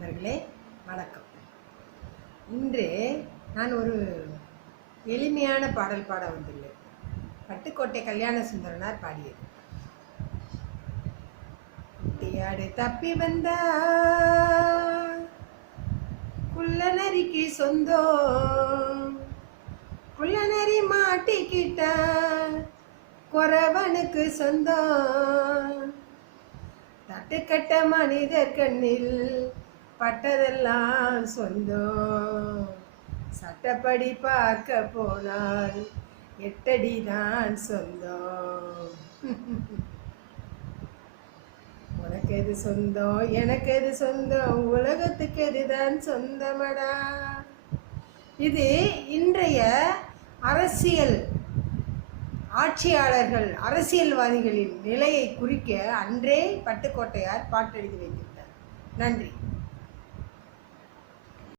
நண்பர்களே வணக்கம். இன்று நான் ஒரு எளிமையான பாடல் பாட வந்துள்ளேன். பட்டுக்கோட்டை கல்யாண சுந்தரனார் பாடியது. குட்டியாடு தப்பி வந்தா குள்ளநரிக்கு சொந்தம். குள்ளநரி மாட்டிக்கிட்டா குறவனுக்கு சொந்தம். தட்டுக்கட்ட மனிதர் கண்ணில் பட்டதெல்லாம் சொந்தம் சட்டப்படி பார்க்க போனால் எட்டடி தான் சொந்தம் உனக்கு எது சொந்தம் எனக்கு எது சொந்தம் உலகத்துக்கு எதுதான் சொந்தமடா. இது இன்றைய அரசியல் ஆட்சியாளர்கள் அரசியல்வாதிகளின் நிலையை குறிக்க அன்றே பட்டுக்கோட்டையார் பாட்டெழுதி வைத்திருந்தார். நன்றி.